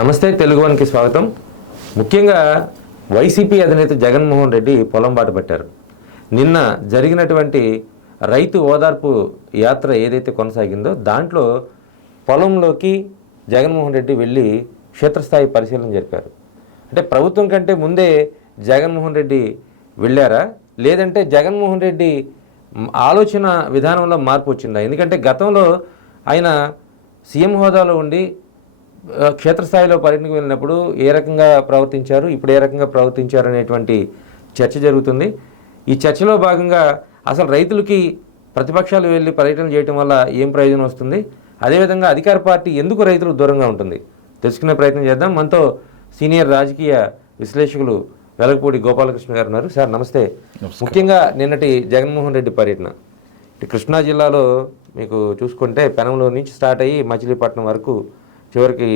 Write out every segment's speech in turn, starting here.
నమస్తే తెలుగువానికి స్వాగతం. ముఖ్యంగా వైసీపీ అధినేత జగన్మోహన్ రెడ్డి పొలం బాట పట్టారు. నిన్న జరిగినటువంటి రైతు ఓదార్పు యాత్ర ఏదైతే కొనసాగిందో దాంట్లో పొలంలోకి జగన్మోహన్ రెడ్డి వెళ్ళి క్షేత్రస్థాయి పరిశీలన జరిపారు. అంటే ప్రభుత్వం కంటే ముందే జగన్మోహన్ రెడ్డి వెళ్ళారా, లేదంటే జగన్మోహన్ రెడ్డి ఆలోచన విధానంలో మార్పు వచ్చిందా? ఎందుకంటే గతంలో ఆయన సీఎం హోదాలో ఉండి క్షేత్రస్థాయిలో పర్యటనకు వెళ్ళినప్పుడు ఏ రకంగా ప్రవర్తించారు, ఇప్పుడు ఏ రకంగా ప్రవర్తించారు అనేటువంటి చర్చ జరుగుతుంది. ఈ చర్చలో భాగంగా అసలు రైతులకి ప్రతిపక్షాలు వెళ్ళి పర్యటన చేయడం వల్ల ఏం ప్రయోజనం వస్తుంది, అదేవిధంగా అధికార పార్టీ ఎందుకు రైతులకు దూరంగా ఉంటుంది తెలుసుకునే ప్రయత్నం చేద్దాం. మనతో సీనియర్ రాజకీయ విశ్లేషకులు వెలగపూడి గోపాలకృష్ణ గారు ఉన్నారు. సార్ నమస్తే. ముఖ్యంగా నిన్నటి జగన్మోహన్ రెడ్డి పర్యటన కృష్ణా జిల్లాలో మీకు చూసుకుంటే పెనంలో నుంచి స్టార్ట్ అయ్యి మచిలీపట్నం వరకు చివరికి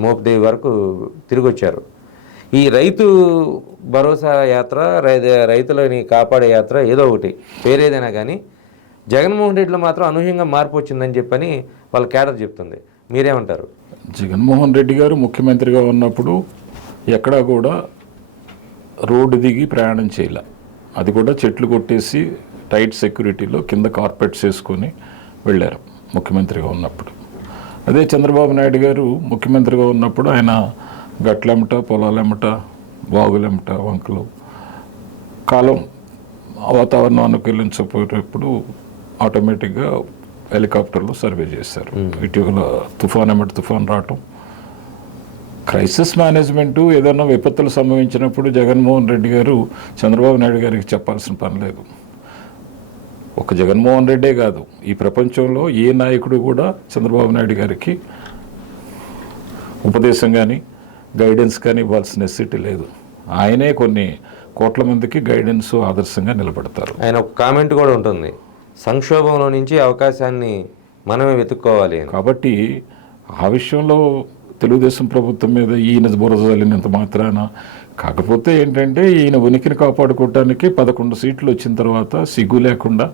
మోపిదేవి వరకు తిరిగి వచ్చారు. ఈ రైతు భరోసా యాత్ర, రైతులని కాపాడే యాత్ర, ఏదో ఒకటి పేరేదైనా కానీ జగన్మోహన్ రెడ్డిలో మాత్రం అనూహ్యంగా మార్పు వచ్చిందని చెప్పని వాళ్ళ కేడర్ చెప్తుంది. మీరేమంటారు? జగన్మోహన్ రెడ్డి గారు ముఖ్యమంత్రిగా ఉన్నప్పుడు ఎక్కడా కూడా రోడ్డు దిగి ప్రయాణం చేయాల, అది కూడా చెట్లు కొట్టేసి టైట్ సెక్యూరిటీలో కింద కార్పెట్స్ వేసుకొని వెళ్ళారు ముఖ్యమంత్రిగా ఉన్నప్పుడు. అదే చంద్రబాబు నాయుడు గారు ముఖ్యమంత్రిగా ఉన్నప్పుడు ఆయన గట్లెమట, పొలాలెమట, వాగులెమట, వంకలు కాలం వాతావరణం అనుకూలించకపోయేటప్పుడు ఆటోమేటిక్గా హెలికాప్టర్లో సర్వే చేశారు. ఇటీవల తుఫాన్ రావటం, క్రైసిస్ మేనేజ్మెంటు, ఏదైనా విపత్తులు సంభవించినప్పుడు జగన్మోహన్ రెడ్డి గారు చంద్రబాబు నాయుడు గారికి చెప్పాల్సిన పని లేదు. ఒక జగన్మోహన్ రెడ్డే కాదు, ఈ ప్రపంచంలో ఏ నాయకుడు కూడా చంద్రబాబు నాయుడు గారికి ఉపదేశం కానీ గైడెన్స్ కానీ ఇవ్వాల్సిన నెసిటీ లేదు. ఆయనే కొన్ని కోట్ల మందికి గైడెన్స్ ఆదర్శంగా నిలబడతారు. ఆయన ఒక కామెంట్ కూడా ఉంటుంది, సంక్షోభంలో నుంచి అవకాశాన్ని మనమే వెతుక్కోవాలి. కాబట్టి ఆ విషయంలో తెలుగుదేశం ప్రభుత్వం మీద ఈయన బురద జల్లినంత మాత్రాన, కాకపోతే ఏంటంటే ఈయన ఉనికిని కాపాడుకోవటానికి 11 సీట్లు వచ్చిన తర్వాత సిగ్గు లేకుండా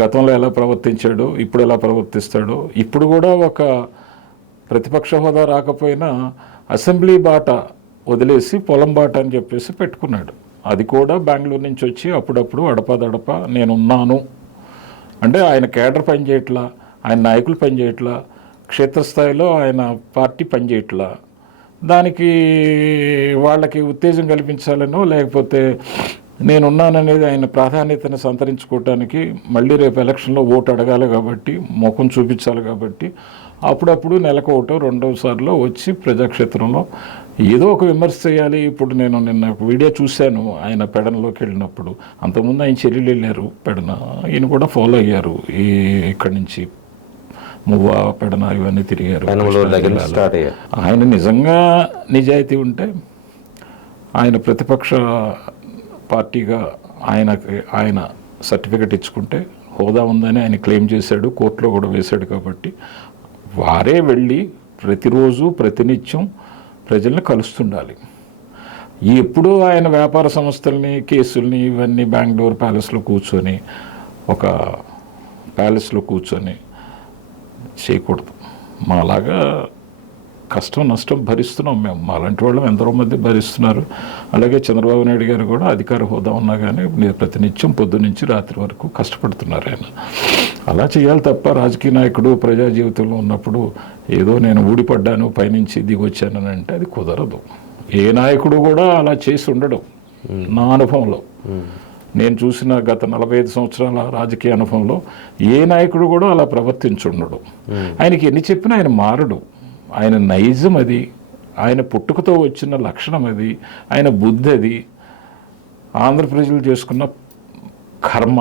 గతంలో ఎలా ప్రవర్తించాడో ఇప్పుడు ఎలా ప్రవర్తిస్తాడో, ఇప్పుడు కూడా ఒక ప్రతిపక్ష హోదా రాకపోయినా అసెంబ్లీ బాట వదిలేసి పొలం బాట అని చెప్పేసి పెట్టుకున్నాడు. అది కూడా బెంగళూరు నుంచి వచ్చి అప్పుడప్పుడు అడపాదడప నేనున్నాను అంటే ఆయన కేడర్ పనిచేయట్లా, ఆయన నాయకులు పనిచేయట్లా, క్షేత్రస్థాయిలో ఆయన పార్టీ పనిచేయట్లా. దానికి వాళ్ళకి ఉత్తేజం కల్పించాలనో లేకపోతే నేనున్నాననేది ఆయన ప్రాధాన్యతను సంతరించుకోవటానికి, మళ్ళీ రేపు ఎలక్షన్లో ఓటు అడగాలి కాబట్టి, ముఖం చూపించాలి కాబట్టి అప్పుడప్పుడు నెలకు ఒకటో రెండోసార్లు వచ్చి ప్రజాక్షేత్రంలో ఏదో ఒక విమర్శ చేయాలి. ఇప్పుడు నేను నిన్న వీడియో చూశాను ఆయన పెడనలోకి వెళ్ళినప్పుడు. అంతకుముందు ఆయన చెల్లెలు వెళ్ళారు పెడన, ఈయన కూడా ఫాలో అయ్యారు. ఇక్కడి నుంచి మువ్వ పెడన ఇవన్నీ తిరిగారు. ఆయన నిజంగా నిజాయితీ ఉంటే ఆయన ప్రతిపక్ష పార్టీగా ఆయన సర్టిఫికెట్ ఇచ్చుకుంటే హోదా ఉందని ఆయన క్లెయిమ్ చేశాడు, కోర్టులో కూడా వేశాడు. కాబట్టి వారే వెళ్ళి ప్రతిరోజు ప్రతినిత్యం ప్రజల్ని కలుస్తుండాలి. ఎప్పుడూ ఆయన వ్యాపార సంస్థల్ని, కేసుల్ని ఇవన్నీ బెంగళూరు ప్యాలెస్లో కూర్చొని చేయకూడదు. మాలాగా కష్టం నష్టం భరిస్తున్నాం మేము, మాలాంటి వాళ్ళం ఎందరో మంది భరిస్తున్నారు. అలాగే చంద్రబాబు నాయుడు గారు కూడా అధికార హోదా ఉన్నా కానీ ప్రతినిత్యం పొద్దు నుంచి రాత్రి వరకు కష్టపడుతున్నారు ఆయన. అలా చేయాలి తప్ప రాజకీయ నాయకుడు ప్రజా జీవితంలో ఉన్నప్పుడు ఏదో నేను ఊడిపడ్డాను పైనుంచి దిగొచ్చానని అంటే అది కుదరదు. ఏ నాయకుడు కూడా అలా చేసి ఉండడు. నా అనుభవంలో, నేను చూసిన గత 45 సంవత్సరాల రాజకీయ అనుభవంలో ఏ నాయకుడు కూడా అలా ప్రవర్తించుండడు. ఆయనకి ఎన్ని చెప్పినా ఆయన మారడు. ఆయన నైజం అది, ఆయన పుట్టుకతో వచ్చిన లక్షణం అది, ఆయన బుద్ధి అది, ఆంధ్ర ప్రజలు చేసుకున్న కర్మ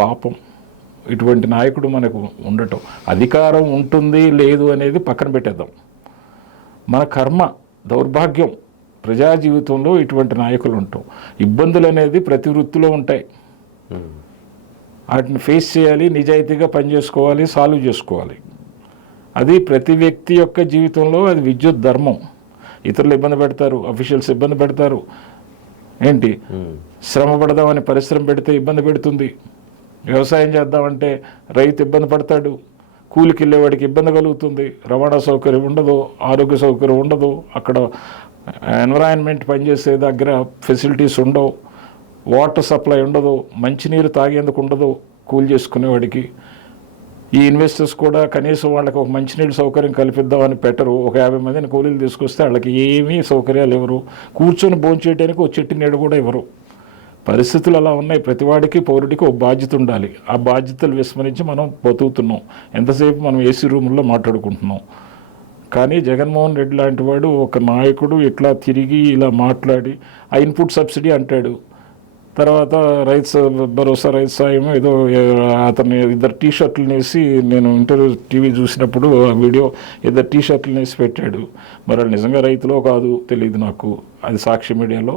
పాపం. ఇటువంటి నాయకుడు మనకు ఉండటం, అధికారం ఉంటుంది లేదు అనేది పక్కన పెట్టేద్దాం, మన కర్మ దౌర్భాగ్యం. ప్రజా జీవితంలో ఇటువంటి నాయకులు ఉంటాం. ఇబ్బందులు అనేది ప్రతి వృత్తిలో ఉంటాయి, వాటిని ఫేస్ చేయాలి, నిజాయితీగా పనిచేసుకోవాలి, సాల్వ్ చేసుకోవాలి. అది ప్రతి వ్యక్తి యొక్క జీవితంలో అది విద్యుత్ ధర్మం. ఇతరులు ఇబ్బంది పెడతారు, అఫీషియల్స్ ఇబ్బంది పెడతారు, ఏంటి శ్రమ పడదామని పరిశ్రమ పెడితే ఇబ్బంది పెడుతుంది, వ్యవసాయం చేద్దామంటే రైతు ఇబ్బంది పడతాడు, కూలికి వెళ్ళేవాడికి ఇబ్బంది కలుగుతుంది, రవాణా సౌకర్యం ఉండదు, ఆరోగ్య సౌకర్యం ఉండదు, అక్కడ ఎన్విరాన్మెంట్ పనిచేసే దగ్గర ఫెసిలిటీస్ ఉండవు, వాటర్ సప్లై ఉండదు, మంచినీరు తాగేందుకు ఉండదు కూలి చేసుకునేవాడికి. ఈ ఇన్వెస్టర్స్ కూడా కనీసం వాళ్ళకి ఒక మంచినీళ్ళు సౌకర్యం కల్పిద్దామని పెట్టరు. ఒక 50 మందిని కూలీలు తీసుకొస్తే వాళ్ళకి ఏమీ సౌకర్యాలు ఇవ్వరు, కూర్చొని భోంచేయడానికి ఒక చెట్టు నీడ కూడా ఇవ్వరు. పరిస్థితులు అలా ఉన్నాయి. ప్రతివాడికి పౌరుడికి ఒక బాధ్యత ఉండాలి. ఆ బాధ్యతలు విస్మరించి మనం బతుకుతున్నాం. ఎంతసేపు మనం ఏసీ రూముల్లో మాట్లాడుకుంటున్నాం. కానీ జగన్మోహన్ రెడ్డి లాంటి వాడు ఒక నాయకుడు ఇట్లా తిరిగి ఇలా మాట్లాడి ఆ ఇన్పుట్ సబ్సిడీ అంటాడు, తర్వాత రైతు భరోసా, రైతు సాయం ఏదో అతన్ని 2 టీ-షర్ట్లు వేసి, నేను ఇంటర్వ్యూ టీవీ చూసినప్పుడు ఆ వీడియో 2 టీ-షర్ట్లు వేసి పెట్టాడు. మరి వాళ్ళు నిజంగా రైతులో కాదు తెలియదు నాకు. అది సాక్షి మీడియాలో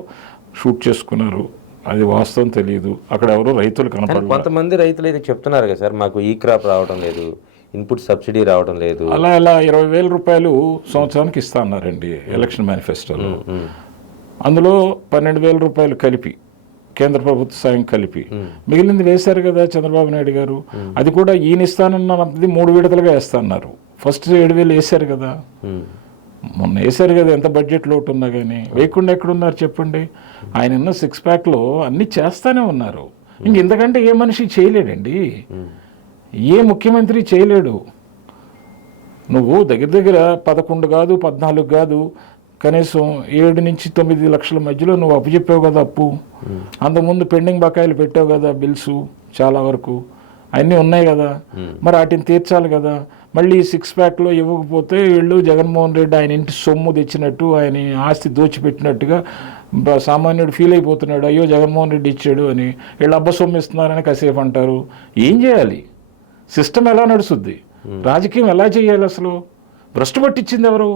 షూట్ చేసుకున్నారు, అది వాస్తవం తెలియదు. అక్కడ ఎవరు రైతులు కనపడలేదు. కొంతమంది రైతులు అయితే చెప్తున్నారు కదా సార్, మాకు ఈ క్రాప్ రావడం లేదు, ఇన్పుట్ సబ్సిడీ రావడం లేదు. అలా 20,000 రూపాయలు సంవత్సరానికి ఇస్తా అన్నారండి ఎలక్షన్ మేనిఫెస్టోలో. అందులో 12,000 రూపాయలు కలిపి, కేంద్ర ప్రభుత్వ సాయం కలిపి, మిగిలింది వేశారు కదా చంద్రబాబు నాయుడు గారు. అది కూడా ఈయన ఇస్తానన్నది 3 విడతలుగా వేస్తా అన్నారు. ఫస్ట్ 7,000 వేశారు కదా, మొన్న వేశారు కదా. ఎంత బడ్జెట్ లోటు ఉన్నా కానీ వేయకుండా ఎక్కడున్నారు చెప్పండి. ఆయన ఉన్న 6 ప్యాక్లో అన్నీ చేస్తానే ఉన్నారు. ఇంతకంటే ఏ మనిషి చేయలేడండి, ఏ ముఖ్యమంత్రి చేయలేడు. నువ్వు దగ్గర 11 కాదు 14 కాదు, కనీసం 7 నుంచి 9 లక్షల మధ్యలో నువ్వు అప్పు చెప్పావు కదా అప్పు. అంతకుముందు పెండింగ్ బకాయిలు పెట్టావు కదా బిల్స్ చాలా వరకు, అన్నీ ఉన్నాయి కదా. మరి వాటిని తీర్చాలి కదా. మళ్ళీ 6 ప్యాక్లో ఇవ్వకపోతే వీళ్ళు జగన్మోహన్ రెడ్డి ఆయన ఇంటి సొమ్ము తెచ్చినట్టు, ఆయన ఆస్తి దోచిపెట్టినట్టుగా సామాన్యుడు ఫీల్ అయిపోతున్నాడు. అయ్యో జగన్మోహన్ రెడ్డి ఇచ్చాడు అని, వీళ్ళు అబ్బ సొమ్ము ఇస్తున్నారని కాసేపు అంటారు. ఏం చేయాలి? సిస్టమ్ ఎలా నడుస్తుంది? రాజకీయం ఎలా చేయాలి? అసలు భ్రష్టు పట్టించింది ఎవరు?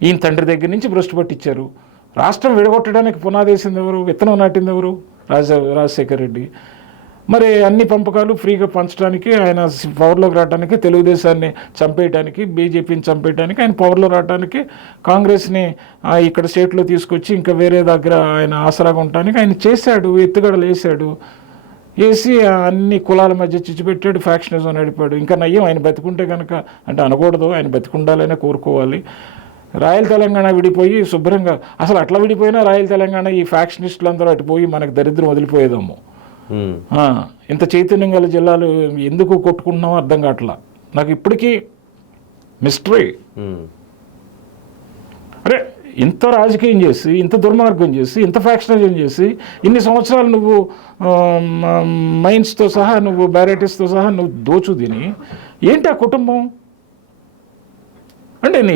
ఈయన తండ్రి దగ్గర నుంచి భ్రష్టు పట్టించారు. రాష్ట్రం విడగొట్టడానికి పునాదేసింది ఎవరు? విత్తనం నాటింది ఎవరు? రాజశేఖర్ రెడ్డి. మరి అన్ని పంపకాలు ఫ్రీగా పంచడానికి, ఆయన పవర్లోకి రావడానికి, తెలుగుదేశాన్ని చంపేయడానికి, బీజేపీని చంపేయడానికి, ఆయన పవర్లో రావడానికి, కాంగ్రెస్ని ఇక్కడ స్టేట్లో తీసుకొచ్చి ఇంకా వేరే దగ్గర ఆయన ఆసరాగా ఉండటానికి ఆయన చేశాడు, ఎత్తుగడలు వేసాడు. వేసి అన్ని కులాల మధ్య చిచ్చుపెట్టాడు, ఫ్యాక్షనిజం నడిపాడు. ఇంకా నయ్యం ఆయన బతికుంటే కనుక, అంటే అనకూడదు, ఆయన బతికుండాలనే కోరుకోవాలి. రాయల్ తెలంగాణ విడిపోయి శుభ్రంగా, అసలు అట్లా విడిపోయినా రాయల్ తెలంగాణ ఈ ఫ్యాక్షనిస్టులు అందరూ అటు పోయి మనకు దరిద్రం వదిలిపోయేదేమో. ఇంత చైతన్యం గల జిల్లాలు ఎందుకు కొట్టుకుంటున్నామో అర్థం కావట్లా నాకు ఇప్పటికీ మిస్టరీ. అరే ఇంత రాజకీయం చేసి, ఇంత దుర్మార్గం చేసి, ఇంత ఫ్యాక్షనిజం చేసి, ఇన్ని సంవత్సరాలు నువ్వు మైన్స్తో సహా, నువ్వు బ్యారేటీస్తో సహా నువ్వు దోచు తిని ఏంటి ఆ కుటుంబం? అంటే నీ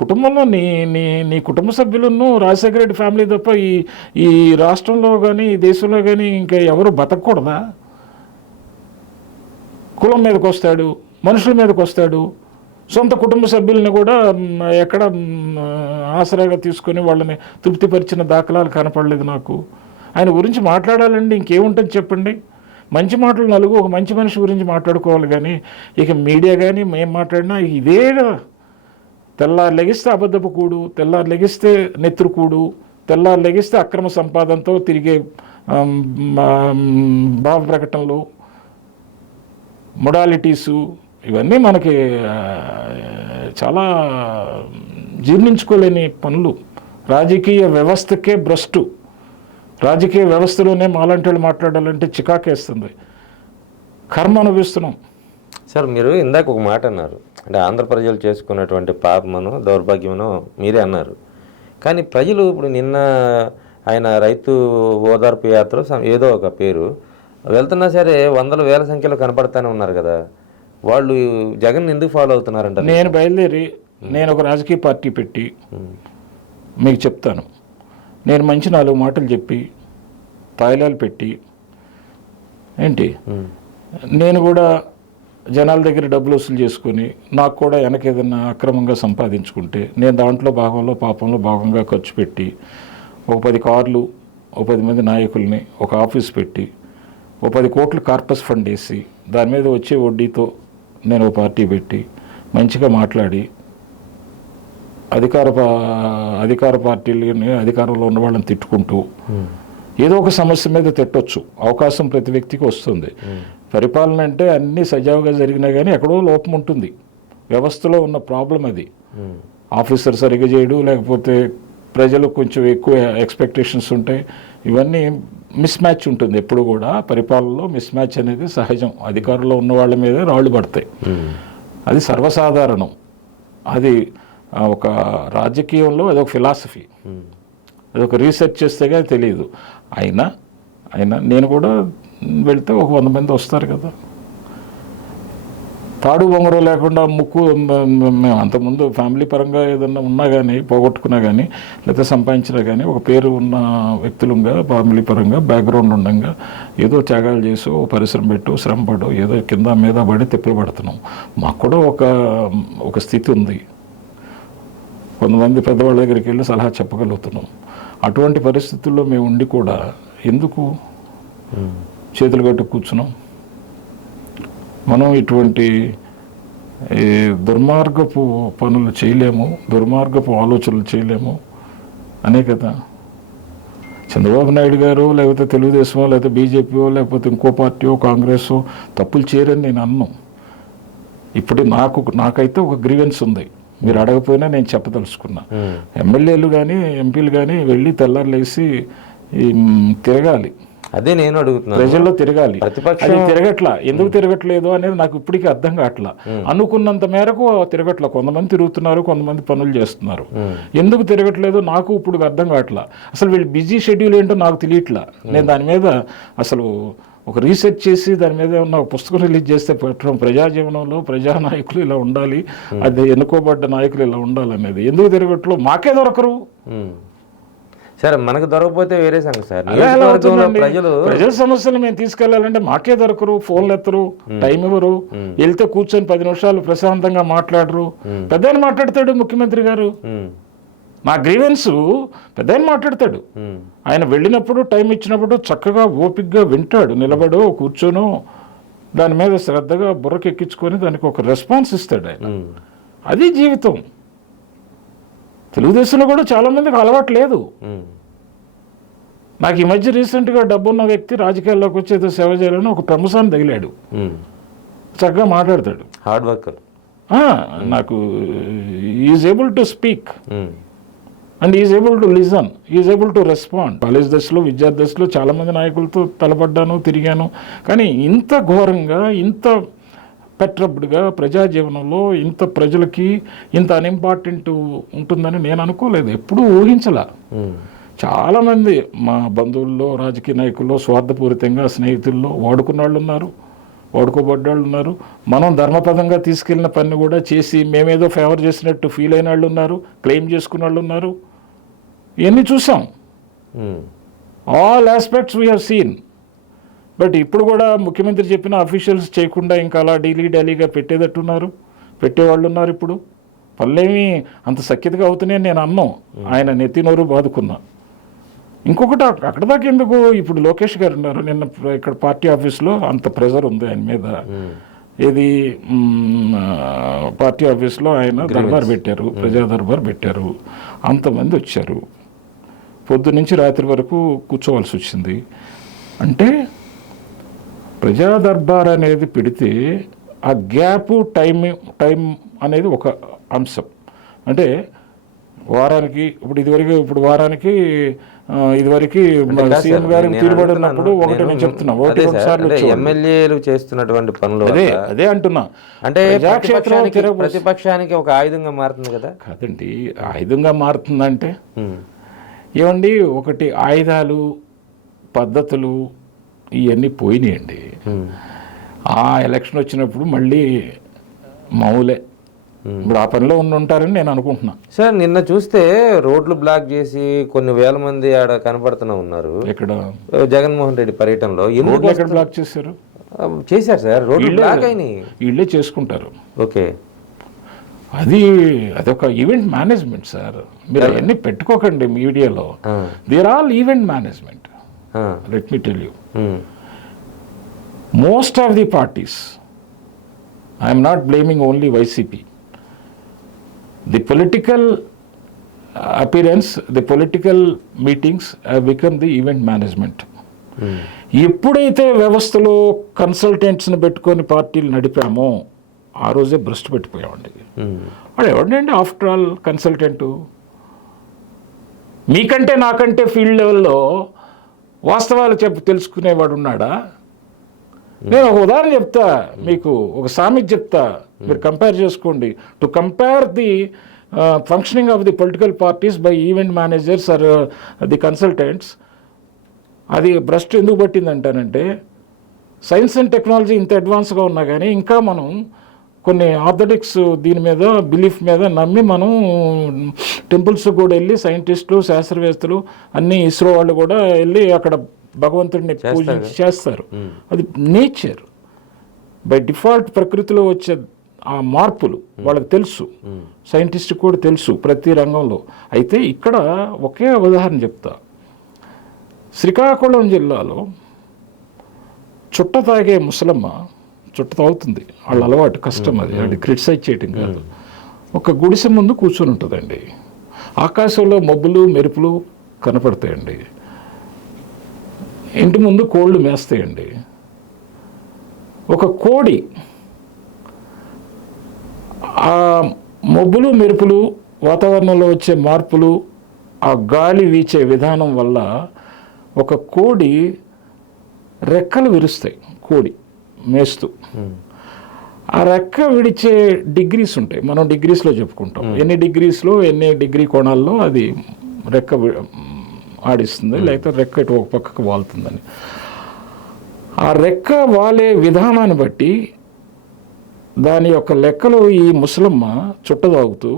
కుటుంబంలో నీ కుటుంబ సభ్యులను రాజశేఖర రెడ్డి ఫ్యామిలీ తప్ప ఈ రాష్ట్రంలో కానీ ఈ దేశంలో కానీ ఇంకా ఎవరు బతకూడదా? కులం మీదకి వస్తాడు, మనుషుల మీదకి వస్తాడు, సొంత కుటుంబ సభ్యుల్ని కూడా ఎక్కడ ఆసరాగా తీసుకొని వాళ్ళని తృప్తిపరిచిన దాఖలాలు కనపడలేదు నాకు. ఆయన గురించి మాట్లాడాలండి ఇంకేముంటుంది చెప్పండి? మంచి మాటలు ఒక మంచి మనిషి గురించి మాట్లాడుకోవాలి కానీ, ఇక మీడియా కానీ మేము మాట్లాడినా ఇదే కదా. తెల్లారు లెగిస్తే అబద్ధపు కూడు, తెల్లారు లెగిస్తే నెత్తురు కూడు, తెల్లారు లెగిస్తే అక్రమ సంపాదనతో తిరిగే భావ ప్రకటనలు, మొడాలిటీసు, ఇవన్నీ మనకి చాలా జీర్ణించుకోలేని పనులు. రాజకీయ వ్యవస్థకే భ్రష్టు. రాజకీయ వ్యవస్థలోనే మాలాంటి వాళ్ళు మాట్లాడాలంటే చికాకేస్తుంది. కర్మ అనుభవిస్తున్నాం. సార్ మీరు ఇందాక ఒక మాట అన్నారు, అంటే ఆంధ్ర ప్రజలు చేసుకున్నటువంటి పాపమను దౌర్భాగ్యమను మీరే అన్నారు. కానీ ప్రజలు ఇప్పుడు నిన్న ఆయన రైతు ఓదార్పు యాత్ర ఏదో ఒక పేరు వెళ్తున్నా సరే వందల వేల సంఖ్యలో కనపడతానే ఉన్నారు కదా, వాళ్ళు జగన్ ఎందుకు ఫాలో అవుతున్నారంట? నేను బయలుదేరి నేను ఒక రాజకీయ పార్టీ పెట్టి మీకు చెప్తాను, నేను మంచి 4 మాటలు చెప్పి తాయిలాలు పెట్టి ఏంటి, నేను కూడా జనాల దగ్గర డబ్బులు వసూలు చేసుకొని నాకు కూడా వెనక ఏదన్నా అక్రమంగా సంపాదించుకుంటే నేను దాంట్లో భాగంలో పాపంలో భాగంగా ఖర్చు పెట్టి ఒక 10 కార్లు, ఒక 10 మంది నాయకుల్ని, ఒక ఆఫీస్ పెట్టి, ఒక 10 కోట్లు కార్పస్ ఫండ్ వేసి దాని మీద వచ్చే వడ్డీతో నేను ఒక పార్టీ పెట్టి మంచిగా మాట్లాడి అధికార పార్టీలని, అధికారంలో ఉన్న వాళ్ళని తిట్టుకుంటూ ఏదో ఒక సమస్య మీద తిట్టొచ్చు, అవకాశం ప్రతి వ్యక్తికి వస్తుంది. పరిపాలన అంటే అన్నీ సజావుగా జరిగినా కానీ ఎక్కడో లోపం ఉంటుంది, వ్యవస్థలో ఉన్న ప్రాబ్లం అది. ఆఫీసర్ సరిగ్గా చేయడు, లేకపోతే ప్రజలు కొంచెం ఎక్కువ ఎక్స్పెక్టేషన్స్ ఉంటాయి, ఇవన్నీ మిస్ మ్యాచ్ ఉంటుంది. ఎప్పుడు కూడా పరిపాలనలో మిస్ మ్యాచ్ అనేది సహజం, అధికారంలో ఉన్న వాళ్ళ మీద రాళ్ళు పడతాయి, అది సర్వసాధారణం. అది ఒక రాజకీయంలో అదొక ఫిలాసఫీ, అదొక రీసెర్చ్ చేస్తే కానీ తెలియదు. అయినా నేను కూడా వెళ్తే ఒక 100 మంది వస్తారు కదా. తాడు బొంగరం లేకుండా ముక్కు, మేము అంతకుముందు ఫ్యామిలీ పరంగా ఏదన్నా ఉన్నా కానీ, పోగొట్టుకున్నా కానీ, లేకపోతే సంపాదించినా కానీ, ఒక పేరు ఉన్న వ్యక్తులుగా ఫ్యామిలీ పరంగా బ్యాక్గ్రౌండ్ ఉండగా ఏదో త్యాగాలు చేసి ఓ పరిశ్రమ పెట్టు, శ్రమపడు, ఏదో కింద మీద పడి తిప్పలు పడుతున్నాం. మాకు కూడా ఒక స్థితి ఉంది, కొంతమంది పెద్దవాళ్ళ దగ్గరికి వెళ్ళి సలహా చెప్పగలుగుతున్నాం. అటువంటి పరిస్థితుల్లో మేము ఉండి కూడా ఎందుకు చేతులు కట్టు కూర్చున్నాం? మనం ఇటువంటి దుర్మార్గపు పనులు చేయలేము, దుర్మార్గపు ఆలోచనలు చేయలేము అనే కదా. చంద్రబాబు నాయుడు గారు లేకపోతే తెలుగుదేశమో లేకపోతే బీజేపీయో లేకపోతే ఇంకో పార్టీయో కాంగ్రెస్ తప్పులు చేయరని నేను అన్నాను. ఇప్పుడు నాకైతే ఒక గ్రీవెన్స్ ఉంది, మీరు అడగపోయినా నేను చెప్పదలుచుకున్నా. ఎమ్మెల్యేలు కానీ ఎంపీలు కానీ వెళ్ళి తెల్లారులేసి తిరగాలి, అదే నేను అడుగుతున్నాను, ప్రజల్లో తిరగాలి. అది తిరగట్లా, ఎందుకు తిరగట్లేదు అనేది నాకు ఇప్పటికీ అర్థం కావట్లా. అనుకున్నంత మేరకు తిరగట్లా, కొంతమంది తిరుగుతున్నారు, కొంతమంది పనులు చేస్తున్నారు. ఎందుకు తిరగట్లేదు నాకు ఇప్పుడు అర్థం కావట్లా. అసలు వీళ్ళు బిజీ షెడ్యూల్ ఏంటో నాకు తెలియట్లా. నేను దాని మీద అసలు ఒక రీసెర్చ్ చేసి దాని మీద ఉన్న ఒక పుస్తకం రిలీజ్ చేస్తే పెట్టడం, ప్రజాజీవనంలో ప్రజానాయకులు ఇలా ఉండాలి, అది ఎన్నుకోబడ్డ నాయకులు ఇలా ఉండాలనేది. ఎందుకు తిరగట్లో మాకే దొరకరు. సార్ మనకు దొరకపోతే వేరే సంగతి సార్. ప్రజల సమస్యలు మేము తీసుకెళ్లాలంటే మాకే దొరకరు, ఫోన్లు ఎత్తరు, టైం ఇవ్వరు. వెళ్తే కూర్చొని 10 నిమిషాలు ప్రశాంతంగా మాట్లాడరు. పెద్ద మాట్లాడతాడు ముఖ్యమంత్రి గారు, నా గ్రీవెన్స్ పెద్ద మాట్లాడతాడు. ఆయన వెళ్ళినప్పుడు టైం ఇచ్చినప్పుడు చక్కగా ఓపికగా వింటాడు, నిలబడో కూర్చోనో దాని మీద శ్రద్ధగా బుర్రకెక్కించుకొని దానికి ఒక రెస్పాన్స్ ఇస్తాడు ఆయన. అది జీవితం. తెలుగుదేశంలో కూడా చాలా మందికి అలవాటు లేదు. నాకు ఈ మధ్య రీసెంట్గా డబ్బున్న వ్యక్తి రాజకీయాల్లోకి వచ్చి ఏదో సేవ చేయాలని ఒక ప్రమోషన్ తగిలాడు, చక్కగా మాట్లాడతాడు, హార్డ్ వర్కర్. నాకు is able to speak and is able to listen, is able to respond. College దశలో, విద్యార్థి దశలో చాలామంది నాయకులతో తలపడ్డాను, తిరిగాను. కానీ ఇంత ఘోరంగా, ఇంత పెట్రబ్డ్గా ప్రజా జీవనంలో ఇంత ప్రజలకి ఇంత అన్ఇంపార్టెంట్ ఉంటుందని నేను అనుకోలేదు, ఎప్పుడూ ఊహించలా. చాలామంది మా బంధువుల్లో, రాజకీయ నాయకుల్లో స్వార్థపూరితంగా, స్నేహితుల్లో వాడుకున్న వాళ్ళు ఉన్నారు, వాడుకోబడ్డాళ్ళు ఉన్నారు. మనం ధర్మపదంగా తీసుకెళ్లిన పని కూడా చేసి మేమేదో ఫేవర్ చేసినట్టు ఫీల్ అయిన వాళ్ళు ఉన్నారు, క్లెయిమ్ చేసుకున్న వాళ్ళు ఉన్నారు. ఇవన్నీ చూసాం. All aspects we have seen. But ఇప్పుడు కూడా ముఖ్యమంత్రి చెప్పిన అఫీషియల్స్ చేయకుండా ఇంకా అలా డైలీగా పెట్టేటట్టున్నారు, పెట్టేవాళ్ళు ఉన్నారు. ఇప్పుడు పనులేమి అంత సఖ్యతగా అవుతున్నాయని నేను అన్నాం, ఆయన నెత్తినోరు బాదుకున్నా. ఇంకొకటి అక్కడ దాకా ఎందుకు, ఇప్పుడు లోకేష్ గారు ఉన్నారు, నిన్న ఇక్కడ పార్టీ ఆఫీస్లో అంత ప్రెజర్ ఉంది ఆయన మీద. ఇది పార్టీ ఆఫీస్లో ఆయన దర్బార్ పెట్టారు, ప్రజా దర్బార్ పెట్టారు, అంతమంది వచ్చారు, పొద్దు నుంచి రాత్రి వరకు కూర్చోవలసి వచ్చింది. అంటే ప్రజా దర్బార్ అనేది పెడితే ఆ గ్యాప్ టైం అనేది ఒక అంశం. అంటే వారానికి ఇప్పుడు వారానికి ఇదివరకు సీఎం గారు తీరుబడి ఉన్నప్పుడు ఒకటి నేను చెప్తున్నా, 1-2 సార్లు ఎమ్మెల్యేలు చేస్తున్నటువంటి పనులు అదే అంటున్నా. అంటే ప్రతిపక్షానికి ఒక ఆయుధంగా మారుతుంది కదా. కాదండి, ఆయుధంగా మారుతుందంటే ఏమండి, ఒకటి ఆయుధాలు, పద్ధతులు ఇవన్నీ పోయినాయండి. ఆ ఎలక్షన్ వచ్చినప్పుడు మళ్ళీ మామూలే. ఇప్పుడు ఆ పనిలో ఉంటారని నేను అనుకుంటున్నా. సార్ నిన్న చూస్తే రోడ్లు బ్లాక్ చేసి కొన్ని వేల మంది ఆడ కనపడుతూనే ఉన్నారు. ఇక్కడ జగన్మోహన్ రెడ్డి పర్యటనలో ఎక్కడ బ్లాక్ చేశారు? చేశారు సార్, రోడ్లు బ్లాక్ అయినాయి. వీళ్ళే చేసుకుంటారు. ఓకే, అదొక ఈవెంట్ మేనేజ్మెంట్ సార్. మీరు అవన్నీ పెట్టుకోకండి మీడియాలో. There all event management. Let me tell you, most of the parties, I am not blaming only YCP, the political appearance, the political meetings have become the event management. ఎప్పుడైతే వ్యవస్థలో కన్సల్టెంట్స్ని పెట్టుకొని పార్టీలు నడిపామో ఆ రోజే భ్రష్టు పెట్టిపోయామండి. వాడు ఎవడండి ఆఫ్టర్ ఆల్ కన్సల్టెంటు? మీకంటే నాకంటే ఫీల్డ్ లెవెల్లో వాస్తవాలు తెలుసుకునేవాడు ఉన్నాడా? నేను ఒక ఉదాహరణ చెప్తా మీకు, ఒక సామెత చెప్తా, మీరు కంపేర్ చేసుకోండి. To compare the functioning of the political parties by event managers or the consultants, అది భ్రష్టు ఎందుకు పట్టిందంటానంటే, సైన్స్ అండ్ టెక్నాలజీ ఇంత అడ్వాన్స్గా ఉన్నా కానీ ఇంకా మనం కొన్ని ఆర్థోడిక్స్ దీని మీద బిలీఫ్ మీద నమ్మి మనం టెంపుల్స్ కూడా వెళ్ళి సైంటిస్టులు శాస్త్రవేత్తలు అన్ని ఇస్రో వాళ్ళు కూడా వెళ్ళి అక్కడ భగవంతుడిని పూజించి చేస్తారు. అది నేచర్ బై డిఫాల్ట్ ప్రకృతిలో వచ్చే ఆ మార్పులు వాళ్ళకి తెలుసు, సైంటిస్ట్ కూడా తెలుసు ప్రతి రంగంలో. అయితే ఇక్కడ ఒకే ఉదాహరణ చెప్తా. శ్రీకాకుళం జిల్లాలో చుట్ట తాగే ముసలమ్మ, చుట్ట తాగుతుంది, వాళ్ళ అలవాటు, కష్టం అది, అది క్రిటిసైజ్ చేయటం కాదు. ఒక గుడిసె ముందు కూర్చొని ఉంటుందండి. ఆకాశంలో మబ్బులు మెరుపులు కనపడతాయండి. ఇంటి ముందు కోళ్ళు మేస్తాయండి. ఒక కోడి ఆ మబ్బులు మెరుపులు, వాతావరణంలో వచ్చే మార్పులు, ఆ గాలి వీచే విధానం వల్ల ఒక కోడి రెక్కలు విరుస్తాయి. కోడి మేస్తూ ఆ రెక్క విడిచే డిగ్రీస్ ఉంటాయి, మనం డిగ్రీస్లో చెప్పుకుంటాం. ఎన్ని డిగ్రీస్లో, ఎన్ని డిగ్రీ కోణాల్లో అది రెక్క ఆడిస్తుంది, లేకపోతే రెక్క ఇటు ఒక పక్కకు వాలుతుందని. ఆ రెక్క వాలే విధానాన్ని బట్టి దాని యొక్క లెక్కలో ఈ ముసలమ్మ చుట్ట తాగుతూ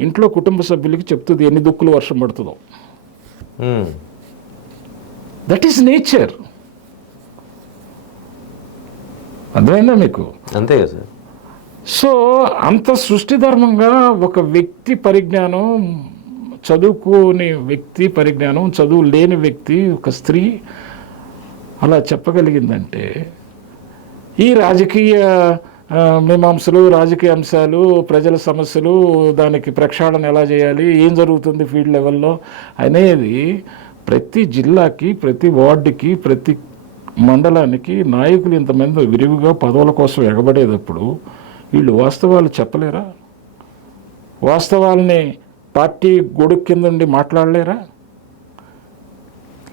ఇంట్లో కుటుంబ సభ్యులకి చెప్తుంది ఎన్ని దుక్కులు వర్షం పడుతుందో. That is nature. అర్థమైందా మీకు? అంతే కదా సార్. సో అంత సృష్టి ధర్మంగా ఒక వ్యక్తి పరిజ్ఞానం, చదువుకోని వ్యక్తి పరిజ్ఞానం, చదువు లేని వ్యక్తి, ఒక స్త్రీ అలా చెప్పగలిగిందంటే ఈ రాజకీయ మీమాంసలు, రాజకీయ అంశాలు, ప్రజల సమస్యలు, దానికి ప్రక్షాళన ఎలా చేయాలి, ఏం జరుగుతుంది ఫీల్డ్ లెవెల్లో అనేది ప్రతి జిల్లాకి, ప్రతి వార్డుకి, ప్రతి మండలానికి నాయకులు ఇంతమంది విరివిగా పదవుల కోసం ఎగబడేటప్పుడు వీళ్ళు వాస్తవాలు చెప్పలేరా? వాస్తవాల్ని పార్టీ గొడుగు కింద ఉండి మాట్లాడలేరా?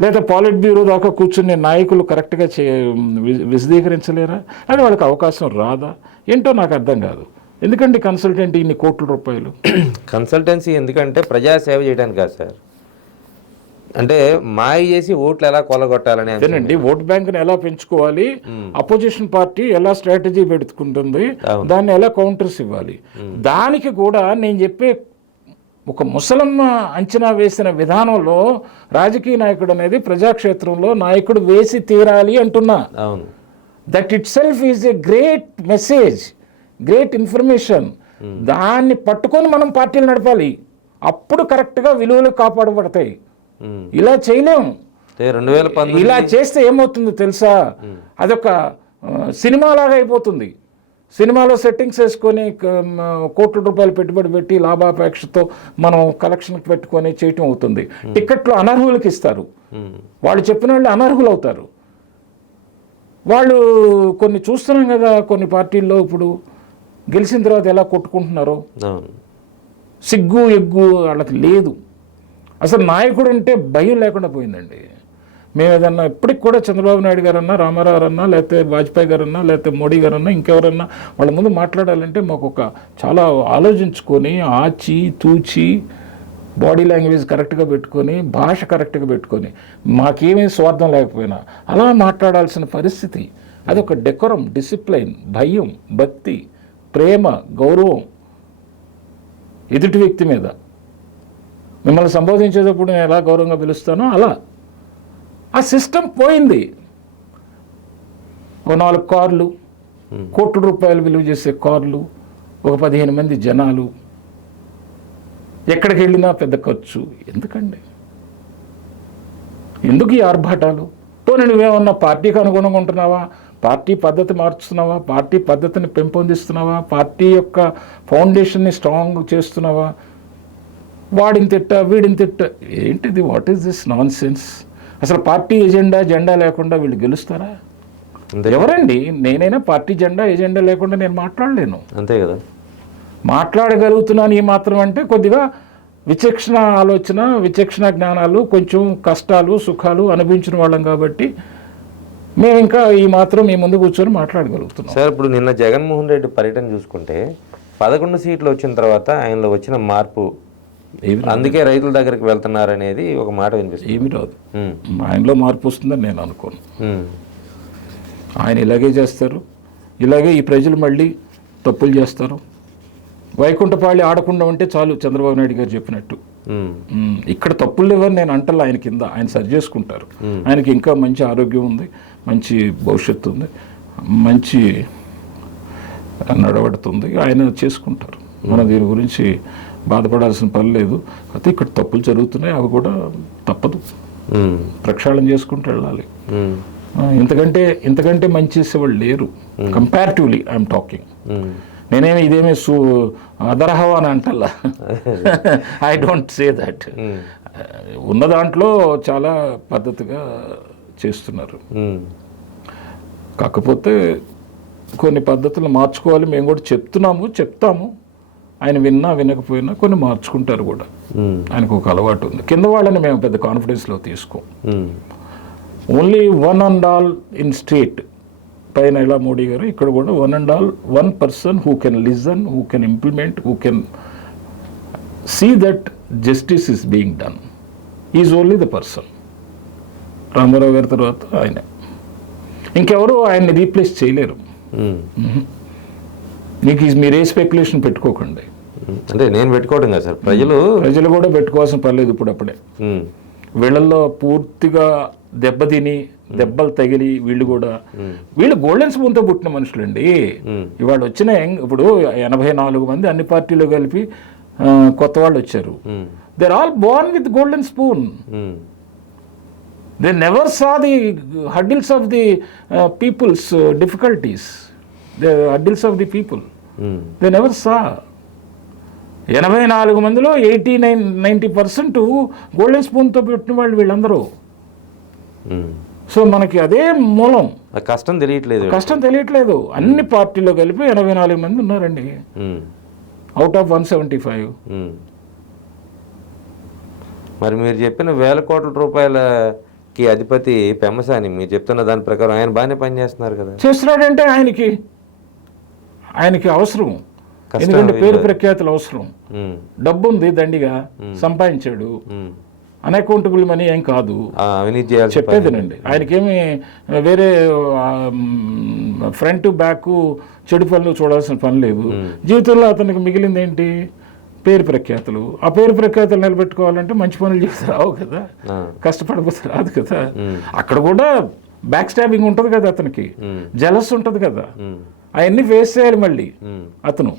లేదా పాలిట్ బ్యూరో దాకా కూర్చుని నాయకులు కరెక్ట్గా విశదీకరించలేరా? అని వాళ్ళకి అవకాశం రాదా? ఏంటో నాకు అర్థం కాదు. ఎందుకంటే కన్సల్టెంట్ ఇన్ని కోట్ల రూపాయలు? కన్సల్టెన్సీ ఎందుకంటే ప్రజాసేవ చేయడానికి కాదు సార్, అంటే మాయ చేసి ఓట్లు ఎలా కొలగొట్టాలని. అంతేనండి. ఓట్ బ్యాంక్ని ఎలా పెంచుకోవాలి, అపోజిషన్ పార్టీ ఎలా స్ట్రాటజీ పెట్టుకుంటుంది, దాన్ని ఎలా కౌంటర్స్ ఇవ్వాలి, దానికి కూడా నేను చెప్పే ఒక ముసలమ్మ అంచనా వేసిన విధానంలో రాజకీయ నాయకుడు అనేది ప్రజాక్షేత్రంలో నాయకుడు వేసి తీరాలి అంటున్నా. అవును. That it self is a great message, great information. దాన్ని పట్టుకొని మనం పార్టీలు నడపాలి, అప్పుడు కరెక్ట్గా విలువలు కాపాడబడతాయి. ఇలా చేయలేం. 2019 ఇలా చేస్తే ఏమవుతుందో తెలుసా? అదొక సినిమాలాగా అయిపోతుంది. సినిమాలో సెట్టింగ్స్ వేసుకొని కోట్ల రూపాయలు పెట్టుబడి పెట్టి లాభాపేక్షతో మనం కలెక్షన్కి పెట్టుకొని చేయటం అవుతుంది. టికెట్లు అనర్హులకి ఇస్తారు, వాళ్ళు చెప్పిన వాళ్ళు అనర్హులు అవుతారు. వాళ్ళు కొన్ని చూస్తున్నాం కదా, కొన్ని పార్టీల్లో ఇప్పుడు గెలిచిన తర్వాత ఎలా కొట్టుకుంటున్నారో. సిగ్గు ఎగ్గు వాళ్ళకి లేదు. అసలు నాయకుడు అంటే భయం లేకుండా పోయిందండి. మేము ఏదన్నా ఇప్పటికి కూడా చంద్రబాబు నాయుడు గారన్నా, రామారావు గారన్నా, లేకపోతే వాజ్పేయి గారన్నా, లేకపోతే మోడీ గారన్నా, ఇంకెవరన్నా వాళ్ళ ముందు మాట్లాడాలంటే మాకు ఒక చాలా ఆలోచించుకొని, ఆచి తూచి, బాడీ లాంగ్వేజ్ కరెక్ట్గా పెట్టుకొని, భాష కరెక్ట్గా పెట్టుకొని, మాకేమీ స్వార్థం లేకపోయినా అలా మాట్లాడాల్సిన పరిస్థితి. అదొక డెకోరం, డిసిప్లైన్, భయం, భక్తి, ప్రేమ, గౌరవం ఎదుటి వ్యక్తి మీద. మిమ్మల్ని సంబోధించేటప్పుడు నేను ఎలా గౌరవంగా పిలుస్తానో అలా. ఆ సిస్టమ్ పోయింది. ఒక 4 కార్లు, కోట్ల రూపాయలు విలువ చేసే కార్లు, ఒక 15 మంది జనాలు, ఎక్కడికి వెళ్ళినా పెద్ద ఖర్చు. ఎందుకండి? ఎందుకు ఈ ఆర్భాటాలు? పోనీ నువ్వేమన్నా పార్టీకి అనుగుణంగా ఉంటున్నావా? పార్టీ పద్ధతి మార్చుతున్నావా? పార్టీ పద్ధతిని పెంపొందిస్తున్నావా? పార్టీ యొక్క ఫౌండేషన్ని స్ట్రాంగ్ చేస్తున్నావా? వాడిని తిట్ట, వీడిని తిట్ట, ఏంటిది? What is this non sense? అసలు పార్టీ జెండా లేకుండా వీళ్ళు గెలుస్తారా? అంతే ఎవరండి? నేనైనా పార్టీ ఎజెండా లేకుండా నేను మాట్లాడలేను. అంతే కదా. మాట్లాడగలుగుతున్నాను ఈ మాత్రం అంటే కొద్దిగా విచక్షణ ఆలోచన, విచక్షణ జ్ఞానాలు, కొంచెం కష్టాలు సుఖాలు అనుభవించిన వాళ్ళం కాబట్టి మేము ఇంకా ఈ మాత్రం మీ ముందు కూర్చొని మాట్లాడగలుగుతున్నాం. సార్ ఇప్పుడు నిన్న జగన్మోహన్ రెడ్డి పర్యటన చూసుకుంటే 11 సీట్లు వచ్చిన తర్వాత ఆయనలో వచ్చిన మార్పు, అందుకే రైతుల దగ్గరికి వెళ్తున్నారనేది ఒక మాట వినిపిస్తుంది. ఏమి రాదు, ఆయనలో మార్పు వస్తుందని నేను అనుకోను. ఆయన ఇలాగే చేస్తారు, ఇలాగే ఈ ప్రజలు మళ్ళీ తప్పులు చేస్తారు. వైకుంఠపాళి ఆడకుండా ఉంటే చాలు, చంద్రబాబు నాయుడు గారు చెప్పినట్టు. ఇక్కడ తప్పులు లేవని నేను అంటలా, ఆయన కింద ఆయన సరి చేసుకుంటారు. ఆయనకి ఇంకా మంచి ఆరోగ్యం ఉంది, మంచి భవిష్యత్తు ఉంది, మంచి నడవడుతుంది, ఆయన చేసుకుంటారు. మనం దీని గురించి బాధపడాల్సిన పని లేదు. అయితే ఇక్కడ తప్పులు జరుగుతున్నాయి, అవి కూడా తప్పదు, ప్రక్షాళన చేసుకుంటూ వెళ్ళాలి. ఇంతకంటే మంచి చేసేవాళ్ళు లేరు కంపారిటివ్లీ. I'm talking. నేనేమి ఇదేమి అదరహవ అని అంటల్లా, ఐ డోంట్ సే దట్. ఉన్న దాంట్లో చాలా పద్ధతిగా చేస్తున్నారు. కాకపోతే కొన్ని పద్ధతులు మార్చుకోవాలి, మేము కూడా చెప్తాము. ఆయన వినకపోయినా కొన్ని మార్చుకుంటారు కూడా. ఆయనకు ఒక అలవాటు ఉంది. కింద వాళ్ళని మేము పెద్ద కాన్ఫిడెన్స్లో తీసుకోం. Only one and all in state పైన ఇలా మోడీ గారు, ఇక్కడ కూడా one and all, one person who can listen, who can implement, who can see that justice is being done, is only the person. Ramarao గారి తర్వాత ఆయన, ఇంకెవరు ఆయన్ని రీప్లేస్ చేయలేరు. మీరే స్పెక్యులేషన్ పెట్టుకోకండి. అంటే నేను పెట్టుకోవడం కదా సార్, ప్రజలు కూడా పెట్టుకోవాల్సిన పర్లేదు. ఇప్పుడప్పుడే వీళ్ళల్లో పూర్తిగా దెబ్బలు తగిలి వీళ్ళు గోల్డెన్ స్పూన్తో పుట్టిన మనుషులండి. ఇవాళ వచ్చిన ఇప్పుడు 84 మంది అన్ని పార్టీలు కలిపి కొత్త వాళ్ళు వచ్చారు. They are all born with golden spoon. They never saw the huddles of the peoples difficulties, the huddles of the people they never saw. 84 మందిలో 89-90% గోల్డెన్ స్పూన్తో పెట్టిన వాళ్ళు వీళ్ళందరూ. సో మనకి అదే మూలం. కష్టం తెలియట్లేదు. అన్ని పార్టీలో కలిపి 84 మంది ఉన్నారండి, అవుట్ ఆఫ్ 175. మరి మీరు చెప్పిన 1000 కోట్ల రూపాయలకి అధిపతి పెమ్మసాని, మీరు చెప్తున్న దాని ప్రకారం ఆయన బాగానే పనిచేస్తున్నారు కదా. చేస్తున్నాడంటే ఆయనకి అవసరం, ఎందుకంటే పేరు ప్రఖ్యాతులు అవసరం. డబ్బు ఉంది, దండిగా సంపాదించాడు, అన్అకౌంటబుల్ మనీ ఏం కాదు, చెప్పేదేనండి. ఆయనకేమి వేరే ఫ్రంట్ బ్యాక్ చెడు పనులు చూడాల్సిన పని లేదు. జీవితంలో అతనికి మిగిలింది ఏంటి? పేరు ప్రఖ్యాతులు. ఆ పేరు ప్రఖ్యాతులు నిలబెట్టుకోవాలంటే మంచి పనులు చేసి రావు కదా, కష్టపడిపోతే రాదు కదా. అక్కడ కూడా బ్యాక్ స్టాబింగ్ ఉంటుంది కదా, అతనికి జలస్ ఉంటుంది కదా, అవన్నీ ఫేస్ చేయాలి మళ్ళీ అతను.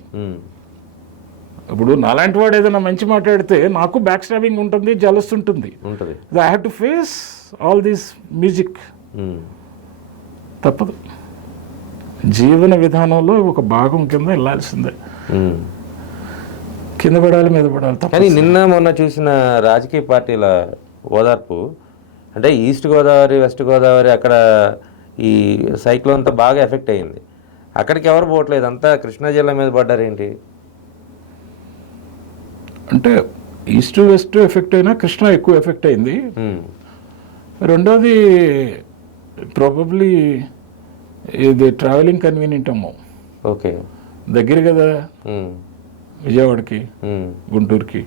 ఇప్పుడు నాలాంటి వాడు ఏదైనా మంచి మాట్లాడితే నాకు బ్యాక్ స్టాబింగ్ ఉంటుంది, జలస్ ఉంటుంది. I have to face all this music. తప్పదు, జీవన విధానంలో ఒక భాగం కింద వెళ్ళాల్సిందే. కింద పడాలి, మీద పడాలి. కానీ నిన్న మొన్న చూసిన రాజకీయ పార్టీల ఓదార్పు అంటే ఈస్ట్ గోదావరి, వెస్ట్ గోదావరి, అక్కడ ఈ సైక్లోన్తో బాగా ఎఫెక్ట్ అయ్యింది. అక్కడికి ఎవరు పోవట్లేదు, అంతా కృష్ణా జిల్లా మీద పడ్డారేంటి? అంటే ఈస్ట్ వెస్ట్ ఎఫెక్ట్ అయినా కృష్ణా ఎక్కువ ఎఫెక్ట్ అయింది. రెండోది ప్రాబబ్లీ ఇది ట్రావెలింగ్ కన్వీనియంట్ అమ్మో. ఓకే, దగ్గర కదా విజయవాడకి, గుంటూరుకి.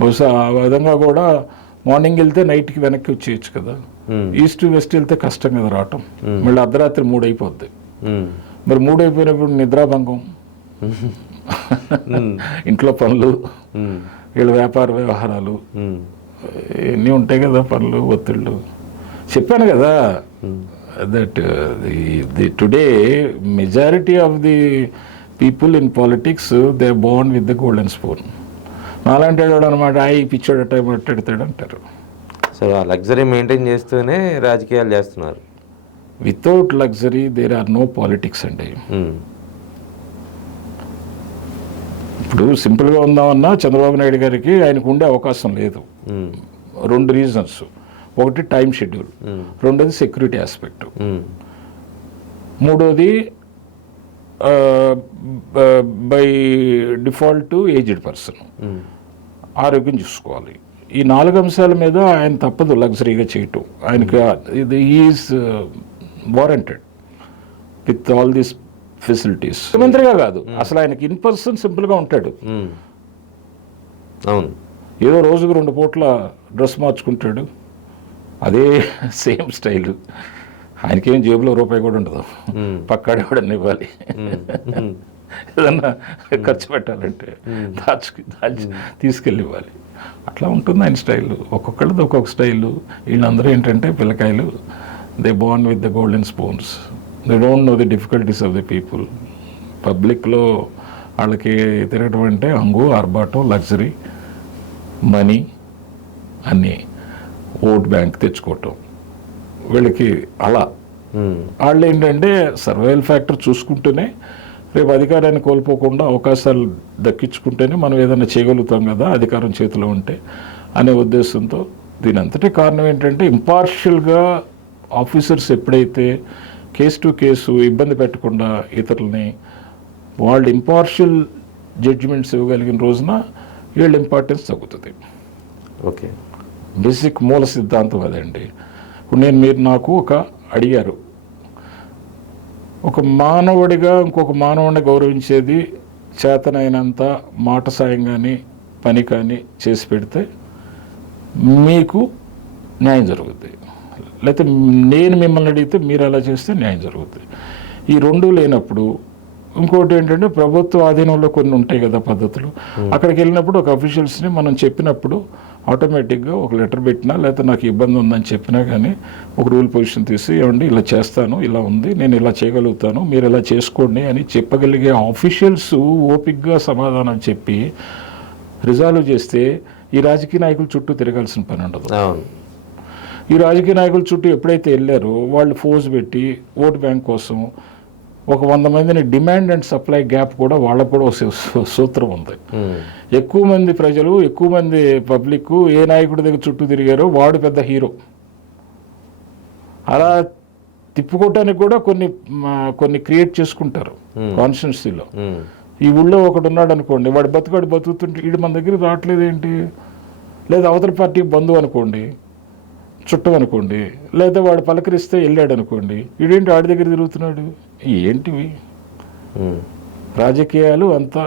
బహుశా ఆ విధంగా కూడా మార్నింగ్ వెళ్తే నైట్కి వెనక్కి వచ్చేయచ్చు కదా. ఈస్ట్ వెస్ట్ వెళ్తే కష్టం కదా రావటం. మళ్ళీ అర్ధరాత్రి 3 అయిపోద్ది. మరి 3 అయిపోయినప్పుడు నిద్రాభంగం, ఇంట్లో పనులు, వీళ్ళ వ్యాపార వ్యవహారాలు ఇవన్నీ ఉంటాయి కదా, పనులు, ఒత్తిళ్ళు. చెప్పాను కదా that today majority of the people in politics they Born with the golden spoon. నాలాంటి వాడు అనమాట, పిచ్చోడట మాట్లాడతాడు అంటారు. సో ఆ లగ్జరీ మెయింటైన్ చేస్తూనే రాజకీయాలు చేస్తున్నారు. Without luxury there are no politics అండి. ఇప్పుడు సింపుల్గా ఉందామన్నా చంద్రబాబు నాయుడు గారికి ఆయనకు ఉండే అవకాశం లేదు. 2 రీజన్స్. ఒకటి టైం షెడ్యూల్, రెండోది సెక్యూరిటీ ఆస్పెక్ట్, ఉమ్, మూడోది బై డిఫాల్ట్ ఏజ్డ్ పర్సన్, ఉమ్, ఆరోగ్యం చూసుకోవాలి. ఈ 4 అంశాల మీద ఆయన తప్పదు లగ్జరీగా చేయటం. ఆయనకి ఇది is warranted with all these facilities. ముఖ్యమంత్రిగా కాదు, అసలు ఆయనకి ఇన్ పర్సన్ సింపుల్గా ఉంటాడు. ఉమ్. అవును. ఏదో రోజుకు 2 పూట్ల డ్రెస్ మార్చుకుంటాడు, అదే సేమ్ స్టైల్. ఆయనకేం జేబులో రూపాయి కూడా ఉండదు, పక్కాడే కూడా ఇవ్వాలి. ఏదన్నా ఖర్చు పెట్టాలంటే దాచి తీసుకెళ్ళి ఇవ్వాలి. అట్లా ఉంటుంది ఆయన స్టైల్. ఒక్కొక్కళ్ళది ఒక్కొక్క స్టైలు. వీళ్ళందరూ ఏంటంటే పిల్లకాయలు, they Born with the golden spoons. They don't know the difficulties of the people. పబ్లిక్లో వాళ్ళకి తిరగటం అంటే హంగు, ఆర్బాటం, లగ్జరీ, మనీ, అన్నీ ఓట్ బ్యాంక్ తెచ్చుకోవటం వీళ్ళకి. అలా వాళ్ళు ఏంటంటే సర్వైవల్ ఫ్యాక్టర్ చూసుకుంటూనే రేపు అధికారాన్ని కోల్పోకుండా అవకాశాలు దక్కించుకుంటేనే మనం ఏదైనా చేయగలుగుతాం కదా అధికారం చేతిలో ఉంటే అనే ఉద్దేశంతో. దీని అంతటి కారణం ఏంటంటే ఇంపార్షియల్గా ఆఫీసర్స్ ఎప్పుడైతే కేసు టు కేసు ఇబ్బంది పెట్టకుండా ఇతరులని వాళ్ళు ఇంపార్షియల్ జడ్జిమెంట్స్ ఇవ్వగలిగిన రోజున వీళ్ళ ఇంపార్టెన్స్ తగ్గుతుంది. ఓకే, బేసిక్ మూల సిద్ధాంతం అదండి. ఇప్పుడు మీరు నాకు అడిగారు, ఒక మానవుడిగా ఇంకొక మానవుడిని గౌరవించేది చేతనైనంత మాట సాయం కానీ పని కానీ చేసి పెడితే మీకు న్యాయం జరుగుతుంది, లేకపోతే నేను మిమ్మల్ని అడిగితే మీరు అలా చేస్తే న్యాయం జరుగుతుంది. ఈ రెండూ లేనప్పుడు ఇంకోటి ఏంటంటే ప్రభుత్వ ఆధీనంలో కొన్ని ఉంటాయి కదా పద్ధతులు. అక్కడికి వెళ్ళినప్పుడు ఒక అఫీషియల్స్ని మనం చెప్పినప్పుడు ఆటోమేటిక్గా ఒక లెటర్ పెట్టినా లేకపోతే నాకు ఇబ్బంది ఉందని చెప్పినా కానీ ఒక రూల్ పొజిషన్ తీసి ఏమండి ఇలా చేస్తాను, ఇలా ఉంది, నేను ఇలా చేయగలుగుతాను, మీరు ఇలా చేసుకోండి అని చెప్పగలిగే ఆఫీషియల్స్ ఓపిక్గా సమాధానం చెప్పి రిజాల్వ్ చేస్తే ఈ రాజకీయ నాయకుల చుట్టూ తిరగాల్సిన పని ఉండదు. ఈ రాజకీయ నాయకుల చుట్టూ ఎప్పుడైతే వెళ్ళారో వాళ్ళు ఫోర్స్ పెట్టి ఓటు బ్యాంక్ కోసం ఒక 100 మందిని డిమాండ్ అండ్ సప్లై గ్యాప్ కూడా వాళ్ళకు కూడా ఒక సూత్రం ఉంది. ఎక్కువ మంది ప్రజలు, ఎక్కువ మంది పబ్లిక్ ఏ నాయకుడి దగ్గర చుట్టూ తిరిగారో వాడు పెద్ద హీరో. అలా తిప్పుకోవటానికి కూడా కొన్ని క్రియేట్ చేసుకుంటారు కాన్స్టిట్యున్సీలో. ఈ ఊళ్ళో ఒకడు ఉన్నాడు అనుకోండి, వాడు బతుకుతుంటే వీడు మన దగ్గర రావట్లేదు ఏంటి, లేదా అవతల పార్టీకి బంధువు అనుకోండి, చుట్టం అనుకోండి, లేదా వాడు పలకరిస్తే వెళ్ళాడు అనుకోండి, వీడేంటి వాడి దగ్గర తిరుగుతున్నాడు. ఏంటివి రాజకీయాలు అంతా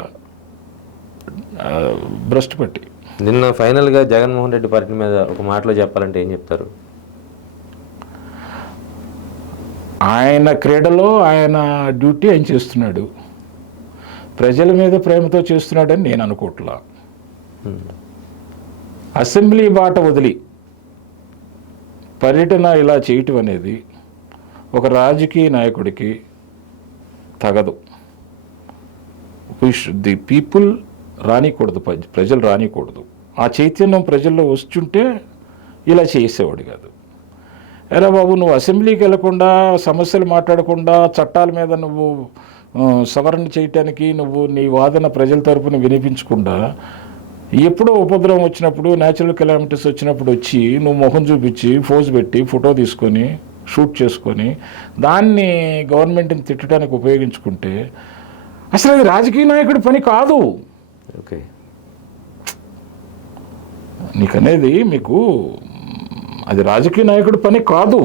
భ్రష్టు పట్టి. నిన్న ఫైనల్గా జగన్మోహన్ రెడ్డి పార్టీ మీద ఒక మాటలో చెప్పాలంటే ఏం చెప్తారు? ఆయన క్రీడలో ఆయన డ్యూటీ ఆయన చేస్తున్నాడు, ప్రజల మీద ప్రేమతో చేస్తున్నాడని నేను అనుకోవట్లా. అసెంబ్లీ బాట వదిలి పర్యటన ఇలా చేయటం అనేది ఒక రాజకీయ నాయకుడికి తగదు. ది పీపుల్ రానికూడదు, ప్రజలు రానికూడదు. ఆ చైతన్యం ప్రజల్లో వస్తుంటే ఇలా చేసేవాడు కాదు. ఎరా బాబు, నువ్వు అసెంబ్లీకి వెళ్లకుండా, సమస్యలు మాట్లాడకుండా, చట్టాల మీద నువ్వు సవరణ చేయటానికి నువ్వు నీ వాదన ప్రజల తరపున వినిపించకుండా, ఎప్పుడో ఉపద్రవం వచ్చినప్పుడు, న్యాచురల్ కెలామిటీస్ వచ్చినప్పుడు వచ్చి నువ్వు మొహం చూపించి ఫోజ్ పెట్టి ఫోటో తీసుకొని షూట్ చేసుకొని దాన్ని గవర్నమెంట్ని తిట్టడానికి ఉపయోగించుకుంటే అసలు అది రాజకీయ నాయకుడి పని కాదు. ఓకే, నీకనేది మీకు అది రాజకీయ నాయకుడి పని కాదు.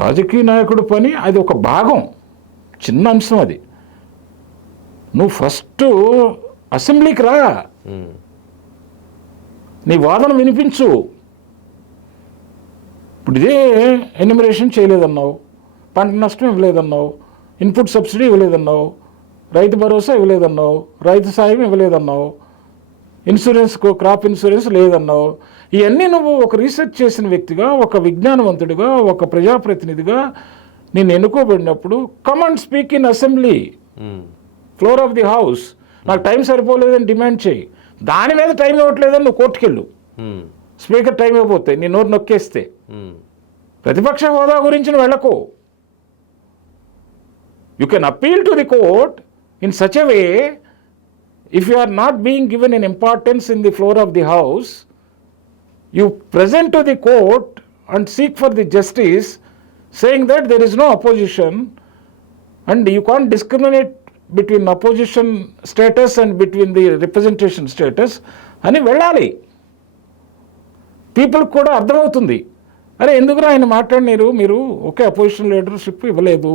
రాజకీయ నాయకుడి పని అది ఒక భాగం, చిన్న అంశం అది. నువ్వు ఫస్ట్ అసెంబ్లీకి రా, నీ వాదన వినిపించు. ఇప్పుడు ఇదే ఎన్యూమరేషన్ చేయలేదన్నావు, పంట నష్టం ఇవ్వలేదన్నావు, ఇన్పుట్ సబ్సిడీ ఇవ్వలేదన్నావు, రైతు భరోసా ఇవ్వలేదన్నావు, రైతు సాయం ఇవ్వలేదన్నావు, ఇన్సూరెన్స్ క్రాప్ ఇన్సూరెన్స్ లేదన్నావు. ఇవన్నీ నువ్వు ఒక రీసెర్చ్ చేసిన వ్యక్తిగా, ఒక విజ్ఞానవంతుడిగా, ఒక ప్రజాప్రతినిధిగా నేను ఎన్నుకోబడినప్పుడు come and speak in assembly, floor of the house. నాకు టైం సరిపోలేదని డిమాండ్ చేయి. దాని మీద టైం ఇవ్వట్లేదని నువ్వు కోర్టుకెళ్ళు. స్పీకర్ టైం ఇవ్వకపోతే నీ నోరు నొక్కేస్తే ప్రతిపక్ష హోదా గురించి వెళ్ళకు. You can appeal to the court in such a way, if you are not being given an importance in the floor of the house, you present to the court and seek for the justice, saying that there is no opposition and you can't discriminate between opposition status and between the representation status అని వెళ్ళాలి. పీపుల్కి కూడా అర్థమవుతుంది, అరే ఎందుకు ఆయన మాట్లాడినారు, మీరు ఓకే అపోజిషన్ లీడర్షిప్ ఇవ్వలేదు,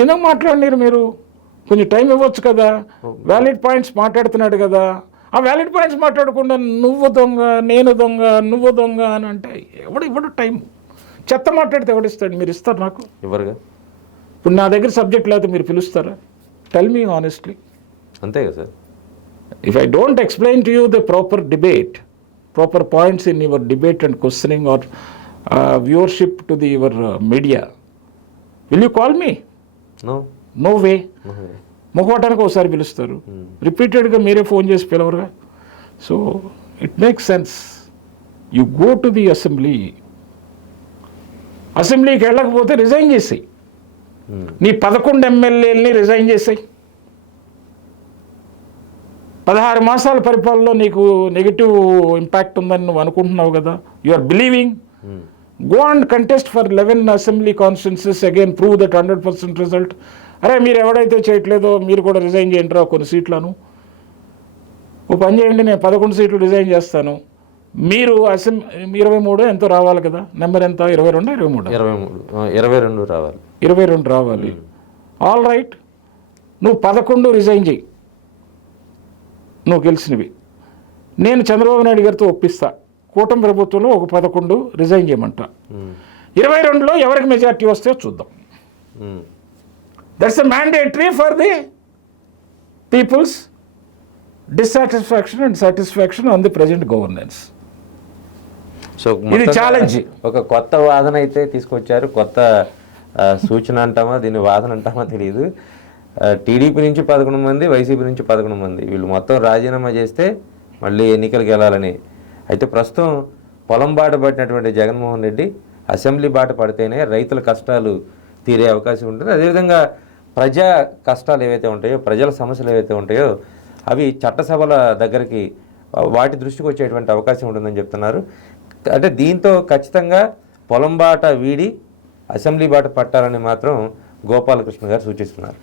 ఎందుకు మాట్లాడినారు, మీరు కొంచెం టైం ఇవ్వచ్చు కదా, వ్యాలిడ్ పాయింట్స్ మాట్లాడుతున్నాడు కదా, ఆ వ్యాలిడ్ పాయింట్స్ మాట్లాడకుండా నువ్వు దొంగ నేను దొంగ నువ్వు దొంగ అని అంటే ఇవ్వడు టైం. చెత్త మాట్లాడితే ఎవడిస్తాడు, మీరు ఇస్తారు నాకు ఎవరుగా? ఇప్పుడు నా దగ్గర సబ్జెక్ట్ లేకపోతే మీరు పిలుస్తారా? Tell me honestly. అంతే కదా sir. If I don't explain to you the proper debate, proper points in your debate and questioning or viewership to your media, will you call me? No. No way. మొహమాటానికి ఒకసారి పిలుస్తారు, రిపీటెడ్గా మీరే phone చేసి పిలవరుగా. So it makes sense. You go to the assembly, అసెంబ్లీకి వెళ్ళకపోతే resign చేసేయి, నీ 11 ఎమ్మెల్యేలని రిజైన్ చేసాయి. 16 మాసాల పరిపాలనలో నీకు నెగిటివ్ ఇంపాక్ట్ ఉందని నువ్వు అనుకుంటున్నావు కదా, you are believing. Go and contest for 11 assembly constituencies, again prove that 100% result. అరే మీరు ఎవడైతే చేయట్లేదో మీరు కూడా రిజైన్ చేయండి రా కొన్ని సీట్లను. ఓ పని చేయండి, నేను 11 సీట్లు రిజైన్ చేస్తాను, మీరు 23 ఎంతో రావాలి కదా, నెంబర్ ఎంత, 22 22 రావాలి, 22 రావాలి. ఆల్ రైట్, నువ్వు 11 రిజైన్ చేయి, నువ్వు గెలిచినవి. నేను చంద్రబాబు నాయుడు గారితో ఒప్పిస్తా, కూటమి ప్రభుత్వంలో ఒక 11 రిజైన్ చేయమంట, 22లో ఎవరికి మెజార్టీ వస్తే చూద్దాం. That's the mandatory for the peoples dissatisfaction and satisfaction on the present governance. So ఇది ఛాలెంజ్. ఒక కొత్త వాదన అయితే తీసుకొచ్చారు, కొత్త సూచన అంటామా దీన్ని వాదన అంటామా తెలియదు. టీడీపీ నుంచి 11 మంది, వైసీపీ నుంచి 11 మంది, వీళ్ళు మొత్తం రాజీనామా చేస్తే మళ్ళీ ఎన్నికలకు వెళ్ళాలని. అయితే ప్రస్తుతం పొలం బాట పట్టినటువంటి జగన్మోహన్ రెడ్డి అసెంబ్లీ బాట పడితేనే రైతుల కష్టాలు తీరే అవకాశం ఉంటుంది. అదేవిధంగా ప్రజా కష్టాలు ఏవైతే ఉంటాయో, ప్రజల సమస్యలు ఏవైతే ఉంటాయో అవి చట్టసభల దగ్గరికి వాటి దృష్టికి వచ్చేటువంటి అవకాశం ఉంటుందని చెప్తున్నారు. అంటే దీంతో ఖచ్చితంగా పొలం బాట వీడి అసెంబ్లీ బాట పట్టాలని మాత్రం గోపాలకృష్ణ గారు సూచిస్తున్నారు.